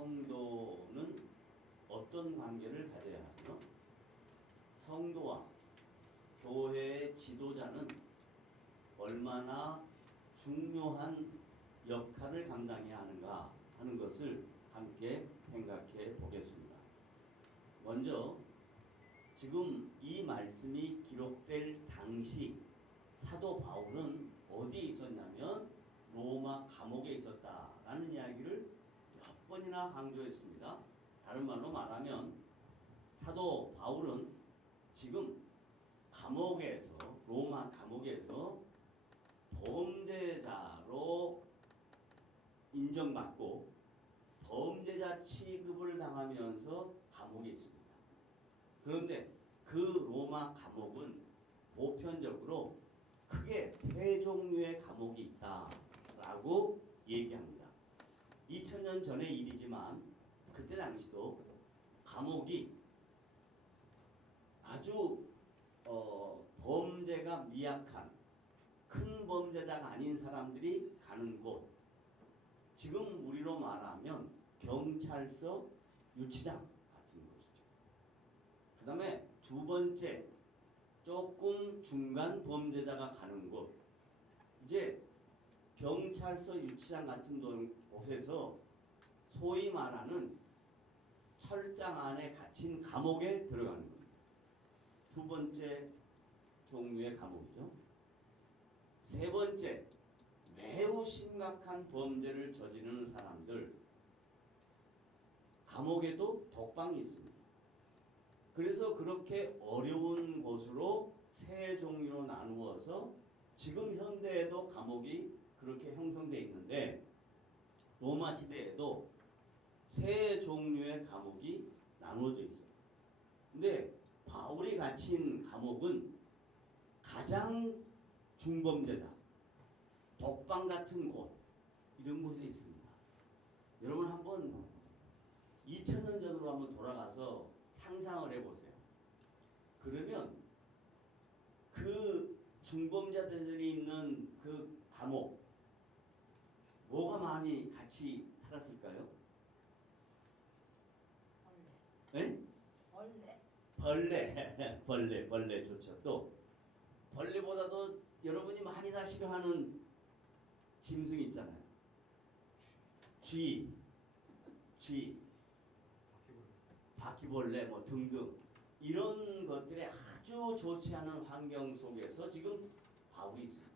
성도는 어떤 관계를 가져야 하며 성도와 교회의 지도자는 얼마나 중요한 역할을 감당해야 하는가 하는 것을 함께 생각해 보겠습니다. 먼저 지금 이 말씀이 기록될 당시 사도 바울은 어디에 있었냐면 로마 감옥에 있었다라는 이야기를 몇 번이나 강조했습니다. 다른 말로 말하면 사도 바울은 지금 감옥에서 로마 감옥에서 범죄자로 인정받고 범죄자 취급을 당하면서 감옥에 있습니다. 그런데 그 로마 감옥은 보편적으로 크게 세 종류의 감옥이 있다라고 얘기합니다. 2000년 전의 일이지만 그때 당시도 감옥이 아주 범죄가 미약한 큰 범죄자가 아닌 사람들이 가는 곳, 지금 우리로 말하면 경찰서, 유치장 같은 곳이죠. 그 다음에 두 번째, 조금 중간 범죄자가 가는 곳, 이제 경찰서, 유치장 같은 곳에서 소위 말하는 철장 안에 갇힌 감옥에 들어가는 겁니다. 두 번째 종류의 감옥이죠. 세 번째, 매우 심각한 범죄를 저지르는 사람들, 감옥에도 독방이 있습니다. 그래서 그렇게 어려운 곳으로 세 종류로 나누어서 지금 현대에도 감옥이 그렇게 형성되어 있는데 로마 시대에도 세 종류의 감옥이 나누어져 있어요. 근데 바울이 갇힌 감옥은 가장 중범죄자, 독방 같은 곳, 이런 곳에 있습니다. 여러분 한번 2000년 전으로 한번 돌아가서 상상을 해보세요. 그러면 그 중범죄자들이 있는 그 감옥, 뭐가 많이 같이 살았을까요? 벌레. 네? 벌레. 벌레 좋죠. 또 벌레보다도 여러분이 많이 다 싫어하는 짐승 있잖아요. 쥐, 바퀴벌레 뭐 등등 이런 것들이 아주 좋지 않은 환경 속에서 지금 바울이 있습니다.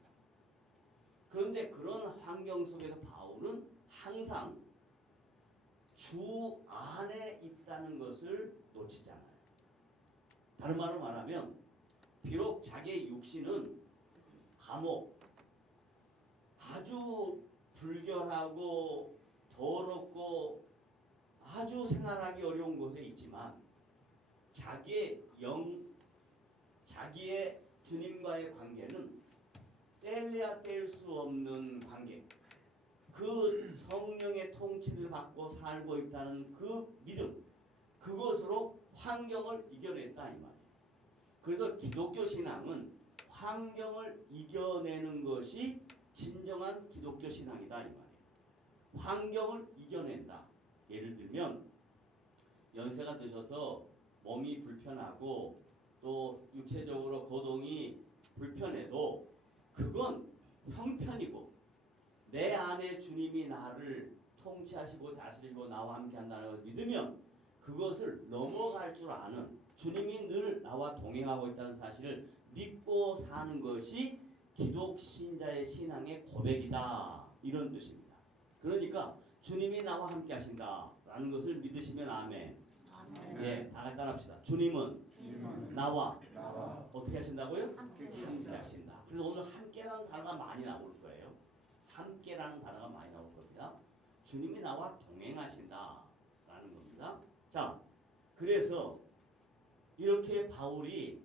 그런데 그런 환경 속에서 바울은 항상 주 안에 있다는 것을 놓치지 않아요. 다른 말로 말하면 비록 자기의 육신은 감옥, 아주 불결하고 더럽고 아주 생활하기 어려운 곳에 있지만 자기의 자기의 주님과의 관계는 뗄래야 뗄 수 없는 관계, 그 성령의 통치를 받고 살고 있다는 그 믿음, 그것으로 환경을 이겨냈다 이 말이에요. 그래서 기독교 신앙은 환경을 이겨내는 것이 진정한 기독교 신앙이다 이 말이에요. 환경을 이겨낸다. 예를 들면 연세가 드셔서 몸이 불편하고 또 육체적으로 거동이 불편해도 그건 형편이고 내 안에 주님이 나를 통치하시고 다스리시고 나와 함께 한다는 것을 믿으면 그것을 넘어갈 줄 아는, 주님이 늘 나와 동행하고 있다는 사실을 믿고 사는 것이 기독 신자의 신앙의 고백이다, 이런 뜻입니다. 그러니까 주님이 나와 함께 하신다라는 것을 믿으시면 아멘. 아멘. 예, 다 같이 합시다. 주님은 나와 어떻게 하신다고요? 함께 하신다. 그래서 오늘 함께라는 단어가 많이 나올 거예요. 함께라는 단어가 많이 나올 겁니다. 주님이 나와 동행하신다라는 겁니다. 자, 그래서 이렇게 바울이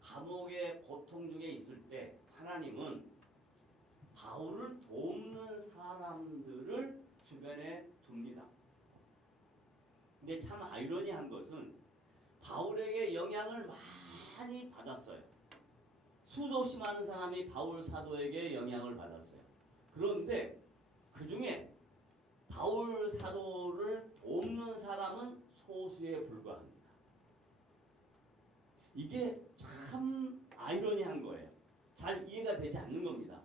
감옥의 고통 중에 있을 때 하나님은 바울을 돕는 사람들을 주변에 둡니다. 근데 참 아이러니한 것은 바울에게 영향을 많이 받았어요. 수도 없이 많은 사람이 바울 사도에게 영향을 받았어요. 그런데 그 중에 바울 사도를 돕는 사람은 소수에 불과합니다. 이게 참 아이러니한 거예요. 잘 이해가 되지 않는 겁니다.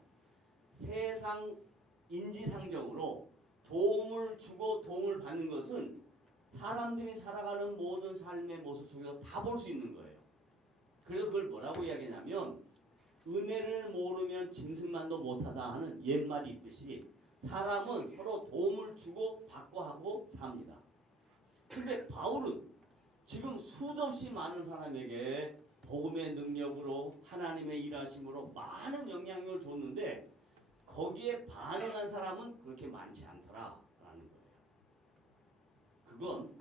세상 인지상정으로 도움을 주고 도움을 받는 것은 사람들이 살아가는 모든 삶의 모습 속에서 다 볼 수 있는 거예요. 그래서 그걸 뭐라고 이야기하냐면 은혜를 모르면 짐승만도 못하다 하는 옛말이 있듯이 사람은 서로 도움을 주고 받고 하고 삽니다. 근데 바울은 지금 수도 없이 많은 사람에게 복음의 능력으로 하나님의 일하심으로 많은 영향력을 줬는데 거기에 반응한 사람은 그렇게 많지 않더라라는 거예요. 그건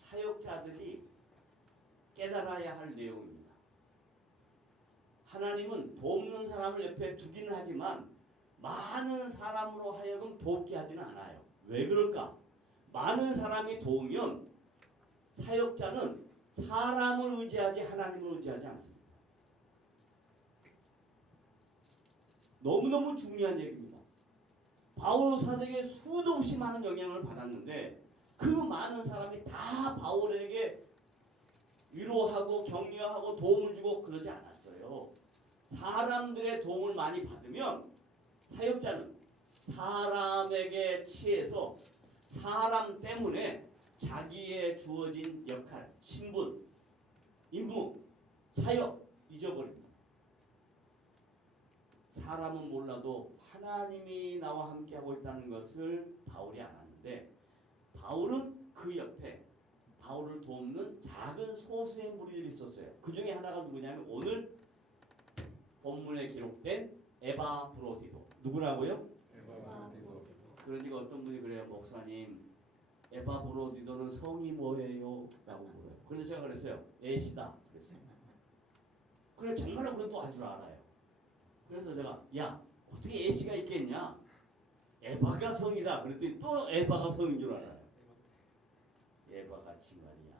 사역자들이 깨달아야 할 내용입니다. 하나님은 돕는 사람을 옆에 두기는 하지만 많은 사람으로 하여금 돕게 하지는 않아요. 왜 그럴까? 많은 사람이 도우면 사역자는 사람을 의지하지 하나님을 의지하지 않습니다. 너무너무 중요한 얘기입니다. 바울 사도에게 수도 없이 많은 영향을 받았는데 그 많은 사람이 다 바울에게 위로하고 격려하고 도움을 주고 그러지 않았어요. 사람들의 도움을 많이 받으면 사역자는 사람에게 취해서 사람 때문에 자기의 주어진 역할, 신분, 임무, 사역 잊어버립니다. 사람은 몰라도 하나님이 나와 함께하고 있다는 것을 바울이 알았는데 바울은 그 옆에 바울을 돕는 작은 소수의 무리들이 있었어요. 그 중에 하나가 누구냐면 오늘 본문에 기록된 에바브로디도. 누구라고요? 에바브로디도. 그러니까 어떤 분이 그래요. 목사님 에바브로디도는 성이 뭐예요? 라고 물어요. 그래서 제가 그랬어요. 애시다. 그랬어요. 그래 정말로 그건 또 할 줄 알아요. 그래서 제가 야 어떻게 애시가 있겠냐? 에바가 성이다. 그랬더니 또 에바가 성인 줄 알아요. 에바같이 말이야.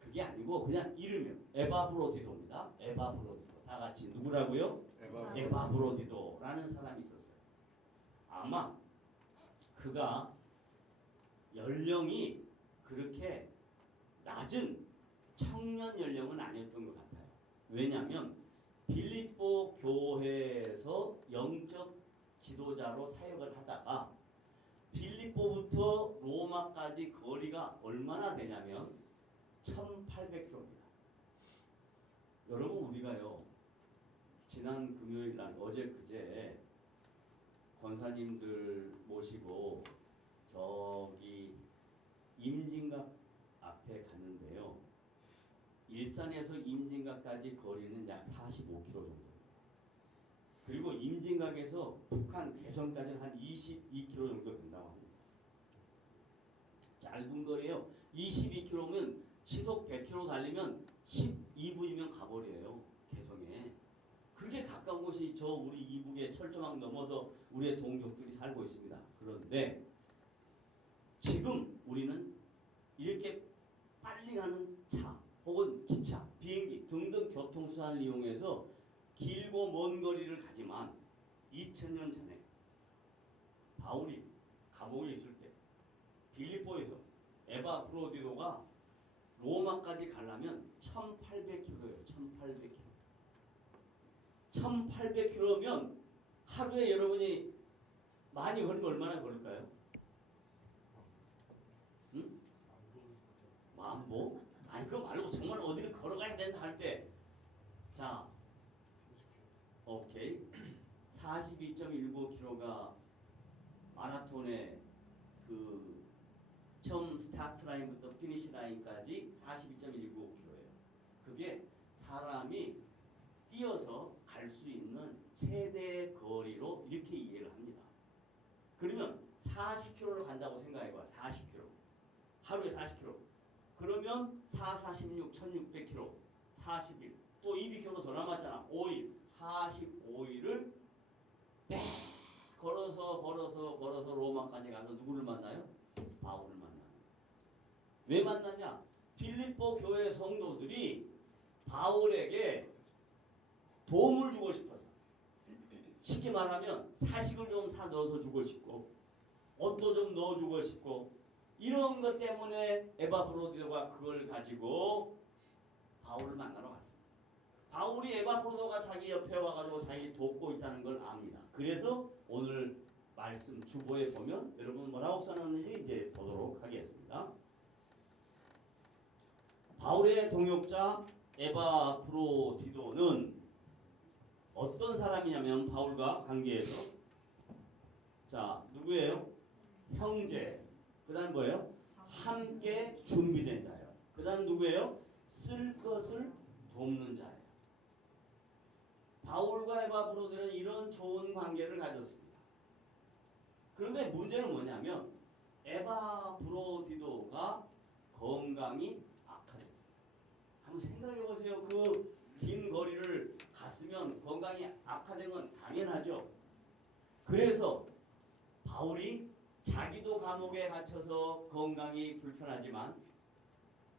그게 아니고 그냥 이름이요. 에바브로디도입니다. 에바브로디도. 다 같이 누구라고요? 에바브로디도라는 사람이 있었어요. 아마 그가 연령이 그렇게 낮은 청년 연령은 아니었던 것 같아요. 왜냐하면 빌립보 교회에서 영적 지도자로 사역을 하다가 빌립보부터 로마까지 거리가 얼마나 되냐면 1800km입니다. 여러분 우리가요 지난 금요일 날 어제 그제 권사님들 모시고 저기 임진각 앞에 갔는데요. 일산에서 임진각까지 거리는 약 45km 정도. 그리고 임진각에서 북한 개성까지는 한 22km 정도 된다고 합니다. 짧은 거리에요. 22km면 시속 100km 달리면 12분이면 가버려요. 개성에. 그렇게 가까운 곳이 저 우리 이북의 철조망 넘어서 우리의 동족들이 살고 있습니다. 그런데 지금 우리는 이렇게 빨리 가는 차 혹은 기차, 비행기 등등 교통수단을 이용해서 길고 먼 거리를 가지만 2000년 전에 바울이 감옥에 있을 때 빌립보에서 에바브로디도가 로마까지 가려면 1800km예요. 1800km. 1800km면 하루에 여러분이 많이 걸으면 얼마나 걸을까요? 응? 만보? 아니 그거 말고 정말 어디를 걸어가야 된다 할 때 자 오케이 42.19km가 마라톤의 그 처음 스타트 라인부터 피니시 라인까지 42.19km예요. 그게 사람이 뛰어서 갈 수 있는 최대 거리로 이렇게 이해를 합니다. 그러면 40km를 간다고 생각해봐. 40km. 하루에 40km. 그러면 4, 46, 1600km. 40일. 또 200km 더 남았잖아. 5일. 45일을 걸어서 로마까지 가서 누구를 만나요? 바울을 만나요. 왜 만났냐? 빌립보 교회 성도들이 바울에게 도움을 주고 싶어서 쉽게 말하면 사식을 좀 사 넣어서 주고 싶고 옷도 좀 넣어주고 싶고 이런 것 때문에 에바브로디도가 그걸 가지고 바울을 만나러 갔습니다. 바울이 에바브로도가 자기 옆에 와가지고 자기 돕고 있다는 걸 압니다. 그래서 오늘 말씀 주보에 보면 여러분 뭐라고 써놨는지 이제 보도록 하겠습니다. 바울의 동역자 에바브로디도는 어떤 사람이냐면 바울과 관계에서 자 누구예요? 형제. 그 다음 뭐예요? 함께 준비된 자예요. 그 다음 누구예요? 쓸 것을 돕는 자예요. 바울과 에바브로디는 이런 좋은 관계를 가졌습니다. 그런데 문제는 뭐냐면 에바브로디도가 건강이 악화됐어요. 한번 생각해 보세요. 그 긴 거리를 갔으면 건강이 악화된 건 당연하죠. 그래서 바울이 자기도 감옥에 갇혀서 건강이 불편하지만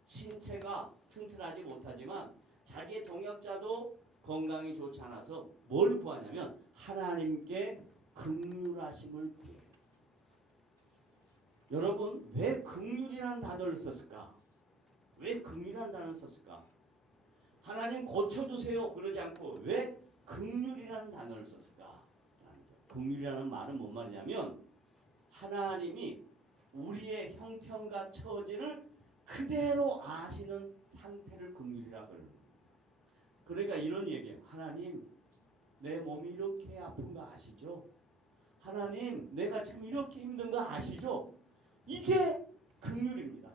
신체가 튼튼하지 못하지만 자기의 동역자도 건강이 좋지 않아서 뭘 구하냐면 하나님께 긍휼하심을 구해요. 여러분 왜 긍휼이라는 단어를 썼을까? 왜 긍휼이라는 단어를 썼을까? 하나님 고쳐주세요 그러지 않고 왜 긍휼이라는 단어를 썼을까? 긍휼이라는 말은 뭔 말이냐면 하나님이 우리의 형편과 처지를 그대로 아시는 상태를 긍휼이라고 그래요. 그러니까 이런 얘기예요. 하나님 내 몸이 이렇게 아픈 거 아시죠? 하나님 내가 지금 이렇게 힘든 거 아시죠? 이게 긍휼입니다.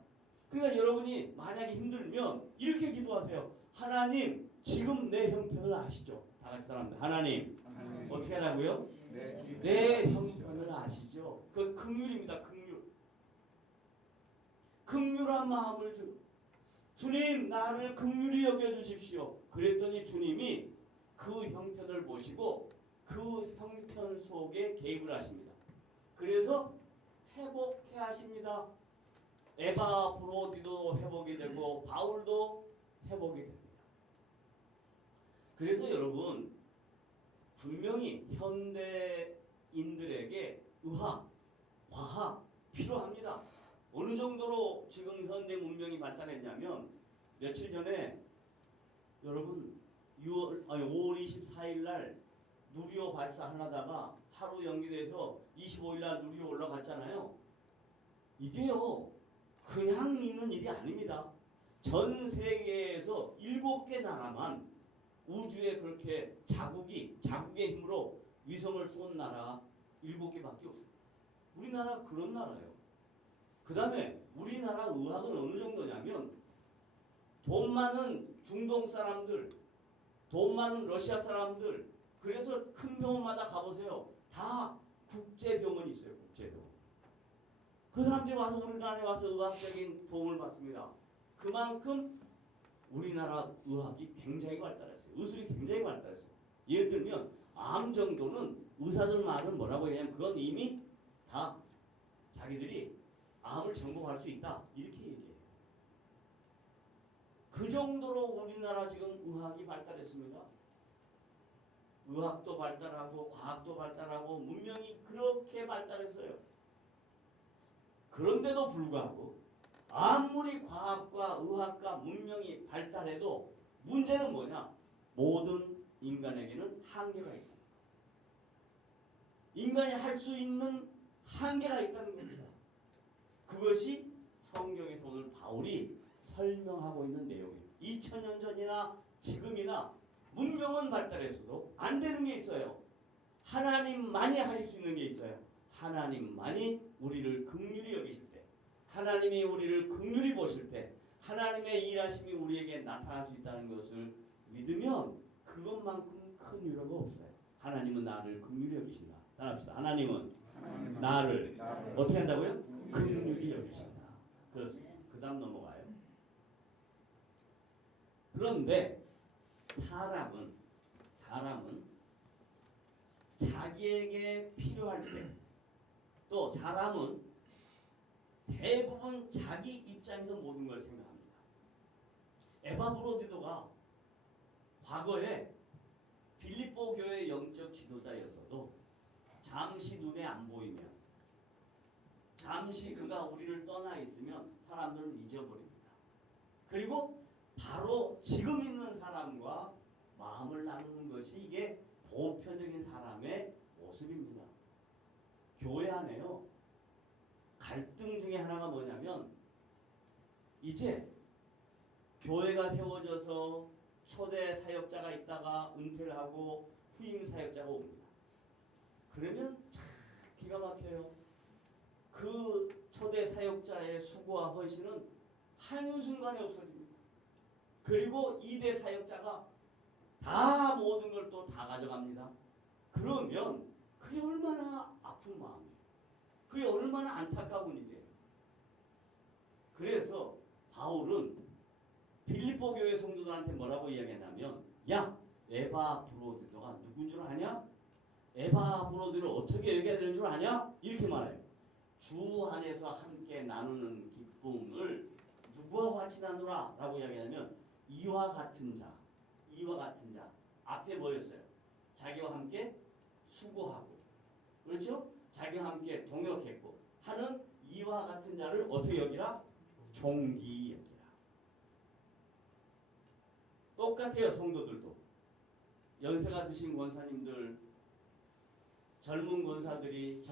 그러니까 여러분이 만약에 힘들면 이렇게 기도하세요. 하나님 지금 내 형편을 아시죠? 다 같이 사람들 하나님 어떻게 하라고요? 내 형편을 아시죠? 그 긍휼입니다. 긍휼. 긍휼한 마음을 주님 나를 긍휼히 여겨주십시오. 그랬더니 주님이 그 형편을 보시고 그 형편 속에 개입을 하십니다. 그래서 회복해 하십니다. 에바브로디도 회복이 되고 바울도 회복이 됩니다. 그래서 여러분 분명히 현대인들에게 의학, 과학 필요합니다. 어느 정도로 지금 현대 문명이 발달했냐면 며칠 전에 여러분 5월 24일 날 누리호 발사하려다가 하루 연기돼서 25일 날 누리호 올라갔잖아요. 이게요 그냥 있는 일이 아닙니다. 전 세계에서 7개 나라만 우주에 그렇게 자국의 힘으로 위성을 쏜 나라 7개밖에 없어요. 우리나라 그런 나라예요. 그 다음에 우리나라 의학은 어느 정도냐면 돈 많은 중동 사람들, 돈 많은 러시아 사람들 그래서 큰 병원마다 가보세요. 다 국제병원이 있어요. 국제병원. 그 사람들이 와서 우리나라에 와서 의학적인 도움을 받습니다. 그만큼 우리나라 의학이 굉장히 발달했어요. 의술이 굉장히 발달했어요. 예를 들면 암 정도는 의사들 말은 뭐라고 얘기하면 그건 이미 다 자기들이 암을 정복할 수 있다 이렇게 얘기해요. 그 정도로 우리나라 지금 의학이 발달했습니다. 의학도 발달하고 과학도 발달하고 문명이 그렇게 발달했어요. 그런데도 불구하고 아무리 과학과 의학과 문명이 발달해도 문제는 뭐냐? 모든 인간에게는 한계가 있다. 인간이 할 수 있는 한계가 있다는 겁니다. 그것이 성경에서 오늘 바울이 설명하고 있는 내용이에요. 2000년 전이나 지금이나 문명은 발달했어도 안 되는 게 있어요. 하나님만이 하실 수 있는 게 있어요. 하나님만이 우리를 긍휼히 여기실 때, 하나님이 우리를 긍휼히 보실 때, 하나님의 일하심이 우리에게 나타날 수 있다는 것을 믿으면 그것만큼 큰 위로가 없어요. 하나님은 나를 긍휼히 여기신다. 따라합시다. 하나님은 나를 어떻게 한다고요? 긍휼히 여기신다. 그렇습니다. 그 다음 넘어가요. 그런데 사람은 자기에게 필요할 때 또 사람은 대부분 자기 입장에서 모든 걸 생각합니다. 에바브로디도가 과거에 빌립보 교회 영적 지도자였어도 잠시 눈에 안 보이면 잠시 그가 우리를 떠나 있으면 사람들은 잊어버립니다. 그리고 바로 지금 있는 사람과 마음을 나누는 것이 이게 보편적인 사람의 모습입니다. 교회 안에요. 갈등 중에 하나가 뭐냐면 이제 교회가 세워져서 초대 사역자가 있다가 은퇴를 하고 후임 사역자가 옵니다. 그러면 참 기가 막혀요. 그 초대 사역자의 수고와 헌신은 한순간에 없어집니다. 그리고 2대 사역자가 다 모든 걸 또 다 가져갑니다. 그러면 그게 얼마나 아픈 마음이에요. 그게 얼마나 안타까운 일이에요. 그래서 바울은 빌립보 교회 성도들한테 뭐라고 이야기했냐면 야 에바브로디도가 누군 줄 아냐? 에바브로디를 어떻게 여겨야 되는 줄 아냐? 이렇게 말해요. 주 안에서 함께 나누는 기쁨을 누구와 같이 나누라 라고 이야기하면 이와 같은 자 앞에 뭐였어요? 자기와 함께 수고하고 그렇죠? 자기와 함께 동역했고 하는 이와 같은 자를 어떻게 여기라? 종기 여기라. 똑같아요. 성도들도 연세가 드신 권사님들 젊은 권사들이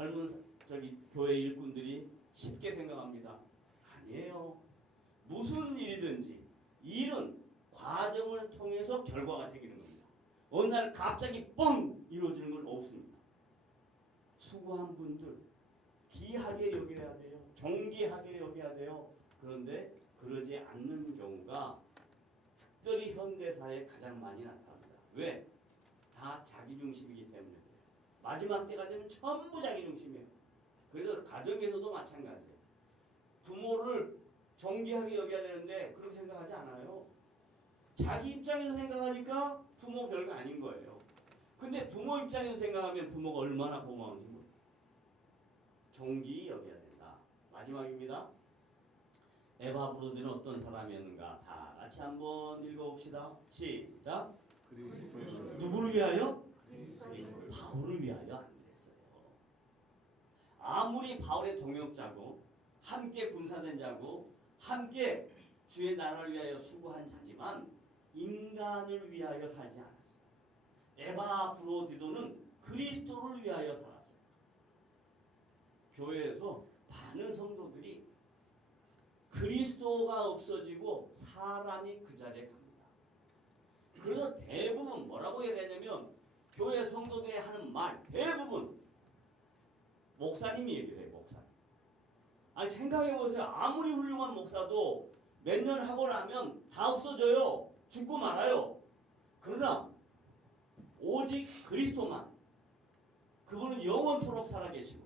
교회 일꾼들이 쉽게 생각합니다. 아니에요. 무슨 일이든지 일은 과정을 통해서 결과가 생기는 겁니다. 어느 날 갑자기 뻥 이루어지는 건 없습니다. 수고한 분들 귀하게 여겨야 돼요. 존귀하게 여겨야 돼요. 그런데 그러지 않는 경우가 특별히 현대사에 가장 많이 나타납니다. 왜? 다 자기중심이기 때문에 그래요. 마지막 때가 되면 전부 자기중심이에요. 그래서 가정에서도 마찬가지예요. 부모를 존귀하게 여겨야 되는데 그렇게 생각하지 않아요. 자기 입장에서 생각하니까 부모 별거 아닌 거예요. 근데 부모 입장에서 생각하면 부모가 얼마나 고마운지 모르겠어요. 존귀 여겨야 된다. 마지막입니다. 에바브로디는 어떤 사람이었는가? 다 같이 한번 읽어봅시다. 시작. 누구를 위하여? 바울을 위하여 안 됐어요. 아무리 바울의 동역자고 함께 군사된 자고 함께 주의 나라를 위하여 수고한 자지만 인간을 위하여 살지 않았어요. 에바브로디도는 그리스도를 위하여 살았어요. 교회에서 많은 성도들이 그리스도가 없어지고 사람이 그 자리에 갑니다. 그래서 대부분 뭐라고 얘기하냐면 교회 성도들이 하는 말 대부분 목사님이 얘기를 해요. 목사님. 아니 생각해보세요. 아무리 훌륭한 목사도 몇 년 하고 나면 다 없어져요. 죽고 말아요. 그러나 오직 그리스도만 그분은 영원토록 살아계시고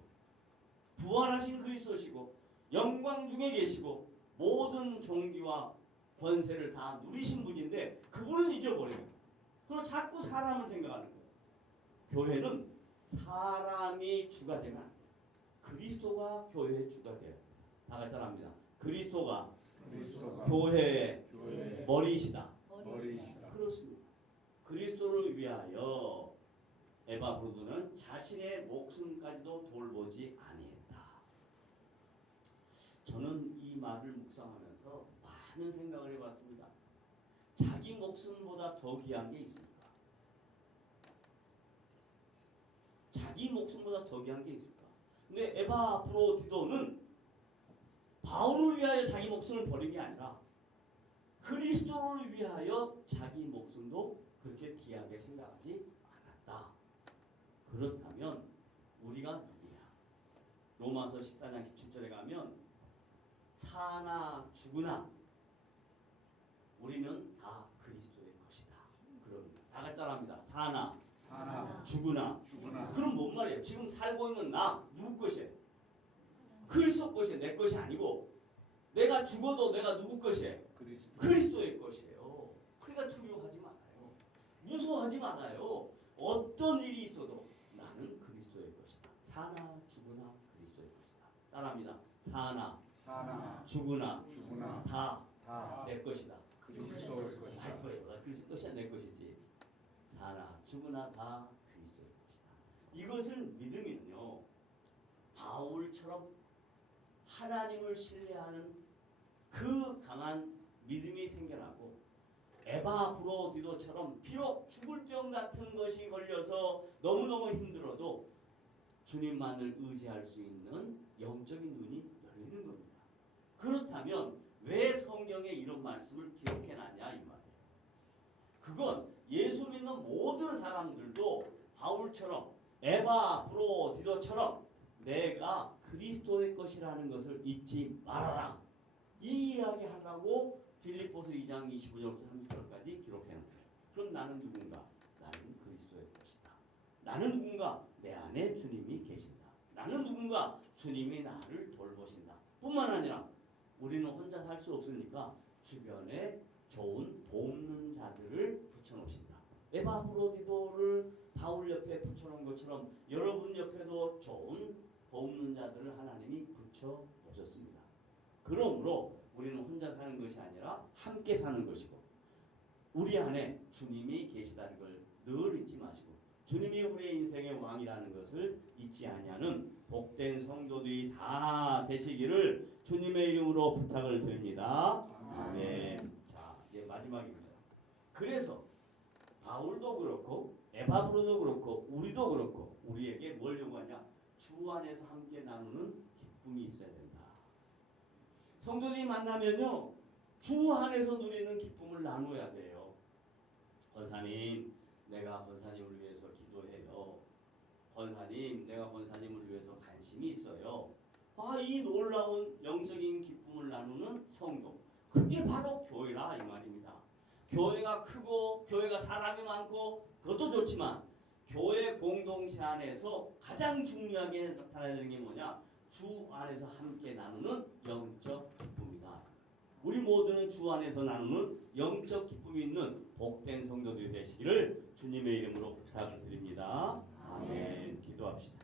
부활하신 그리스도시고 영광 중에 계시고 모든 종기와 권세를 다 누리신 분인데 그분은 잊어버려요. 그리고 자꾸 사람을 생각하는 거예요. 교회는 사람이 주가 되면 안 돼요. 그리스도가 교회의 주가 돼요. 다 같이 합니다. 그리스도가 교회의 머리시다. 그렇습니다. 그리스도를 위하여 에바브로드는 자신의 목숨까지도 돌보지 아니했다. 저는 이 말을 묵상하면서 많은 생각을 해봤습니다. 자기 목숨보다 더 귀한 게 있을까? 자기 목숨보다 더 귀한 게 있을까? 근데 에바브로디도는 바울을 위하여 자기 목숨을 버린 게 아니라 그리스도를 위하여 자기 목숨도 그렇게 귀하게 생각하지 않았다. 그렇다면 우리가 누구냐? 로마서 14장 17절에 가면 사나 죽으나 우리는 다 그리스도의 것이다. 그럼 다 같이 따라합니다. 사나 죽으나. 그럼 뭔 말이에요? 지금 살고 있는 나 누구 것이에요? 그리스도 것이에요. 내 것이 아니고 내가 죽어도 내가 누구 것이에요? 그리스도의 것이에요. 그러니까 두려워하지 말아요. 무서워하지 말아요. 어떤 일이 있어도 나는 그리스도의 것이다. 사나 죽으나 그리스도의 것이다. 따라합니다. 사나 죽으나 다 내 것이다. 그리스도의 것이다. 할 거예요. 그리스도 것이야 내 것이지. 사나 죽으나 다 그리스도의 것이다. 이것을 믿으면요 바울처럼 하나님을 신뢰하는 그 강한 믿음이 생겨나고 에바브로디도처럼 비록 죽을 병 같은 것이 걸려서 너무너무 힘들어도 주님만을 의지할 수 있는 영적인 눈이 열리는 겁니다. 그렇다면 왜 성경에 이런 말씀을 기록해놨냐 이 말이에요. 그건 예수 믿는 모든 사람들도 바울처럼 에바브로디도처럼 내가 그리스도의 것이라는 것을 잊지 말아라. 이 이야기 하려고 빌립보서 2장 25절부터 30절까지 기록해놓은 거예요. 그럼 나는 누군가? 나는 그리스도의 것이다. 나는 누군가? 내 안에 주님이 계신다. 나는 누군가? 주님이 나를 돌보신다. 뿐만 아니라 우리는 혼자 살 수 없으니까 주변에 좋은 돕는 자들을 붙여놓으신다. 에바브로디도를 바울 옆에 붙여놓은 것처럼 여러분 옆에도 좋은 돕는 자들을 하나님이 붙여놓으셨습니다. 그러므로 우리는 혼자 사는 것이 아니라 함께 사는 것이고 우리 안에 주님이 계시다는 걸 늘 잊지 마시고 주님이 우리의 인생의 왕이라는 것을 잊지 아니하는 복된 성도들이 다 되시기를 주님의 이름으로 부탁을 드립니다. 아멘. 자, 이제 마지막입니다. 그래서 바울도 그렇고 에바브로도 그렇고 우리도 그렇고 우리에게 뭘 요구하냐? 주 안에서 함께 나누는 기쁨이 있어야 된다. 성도들이 만나면요, 주 안에서 누리는 기쁨을 나눠야 돼요. 권사님, 내가 권사님을 위해서 기도해요. 권사님, 내가 권사님을 위해서 관심이 있어요. 이 놀라운 영적인 기쁨을 나누는 성도, 그게 바로 교회라 이 말입니다. 교회가 크고 교회가 사람이 많고 그것도 좋지만 교회 공동체 안에서 가장 중요하게 나타나야 되는 게 뭐냐? 주 안에서 함께 나누는 영적 기쁨이다. 우리 모두는 주 안에서 나누는 영적 기쁨이 있는 복된 성도들이 되시기를 주님의 이름으로 부탁을 드립니다. 아멘. 기도합시다.